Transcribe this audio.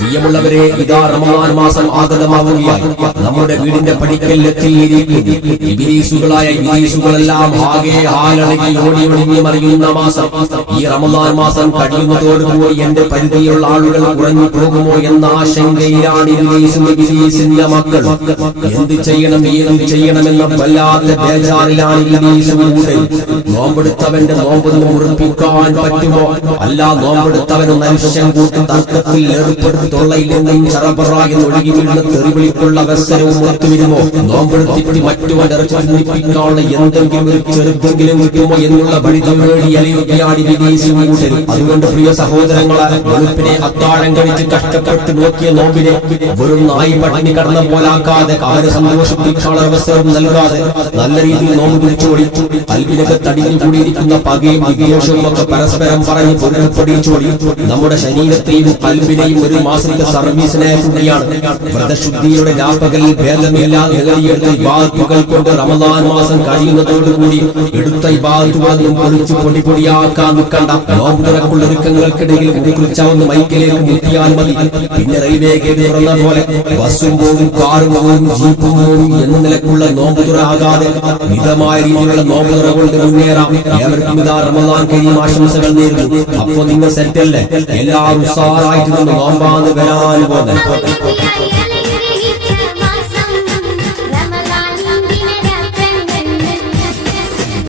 പ്രിയമുള്ളവരെ ഇതാ റമദാൻ മാസം ആഗതമാവുകയായി നമ്മുടെ വീടിന്റെ പടിക്കൽ എത്തിയിരിക്കുന്നു ഇബിലീസുകളായ ഇബിലീസുകളെല്ലാം ആകെ ഹാലളകിൽ ഓടി ഒളിഞ്ഞു മറിയുന്ന മാസം. ഈ റമദാൻ മാസം കഴിയുന്നതോടുകൂടി എന്റെ പരിധിയിലുള്ള ആളുകൾ കുറഞ്ഞു പോകുമോ എന്ന ആശങ്കയിലാണ് മക്കൾ. എന്ത് ചെയ്യണം ഏത് ചെയ്യണമെന്ന വല്ലാത്ത ബേജാറിലാണ് നോമ്പെടുത്തവന്റെ നോമ്പ് മുറിപ്പിക്കാൻ പറ്റുമോ? അല്ല നോമ്പെടുത്തവന് മനുഷ്യൻ കൂട്ടി തർക്കത്തിൽ ഏർപ്പെടുത്തി നോമ്പെടുത്തിട്ട് എന്നുള്ള അതുകൊണ്ട് പ്രിയ സഹോദരങ്ങളെ അത്താഴം കഴിച്ച് കഷ്ടപ്പെട്ട് നോക്കിയ നോമ്പിനെ വെറും നായി കടന്ന പോലാക്കാതെ അവരെ സന്തോഷിപ്പിക്കാനുള്ള അവസരം നൽകാതെ നല്ല രീതിയിൽ നോമ്പ് ഒളിച്ചു കൽവിനൊക്കെ തടിഞ്ഞു കൂടിയിരിക്കുന്ന പകയും വിദ്വേഷവും ഒക്കെ പരസ്പരം പറഞ്ഞ് പൊരുത്തപ്പെടിച്ചോടി നമ്മുടെ ശരീരത്തെയും കൽവിനെയും ഒരു മാസിക സർവീസിനെ കൂടിയാണ് വ്രതശുദ്ധിയുടെ രാപ്പകൽ ഭേദമില്ലാതെ ഇബാദത്തുകൾ കൊണ്ട് റമദാൻ മാസം കഴിയുന്നതോടുകൂടി എടുത്ത ഇബാദത്തുകളൊന്നും പൊളിച്ചു പൊടി പൊടിയാക്കാൻ നിൽക്കണ്ട. നോമ്പ് തുറക്കുള്ള ഒരുക്കങ്ങൾക്കിടയിൽ കുറിച്ചാവുന്ന മൈക്കിലേക്ക് മുട്ടിയാൽ മതി. പിന്നെ റെയിൽവേ ഗേറ്റ് പോലെ ബസ്സും പോകും കാറും പോകും ജീപ്പും പോകും എന്ന നിലക്കുള്ള നോമ്പ് തുറ ആകാതെ മിതമായ രീതിയിലുള്ള നോമ്പ് തുറ കൊണ്ട് മുന്നേറാം. ഏവർക്കും ഇതാ റമദാൻ കഴിയും ആശംസകൾ നേരുന്നു. അപ്പൊ നിങ്ങൾ സെറ്റല്ലേ എല്ലാവരും ഉസാറായിട്ട് നിന്ന് നോമ്പാന്ന് বদল বদল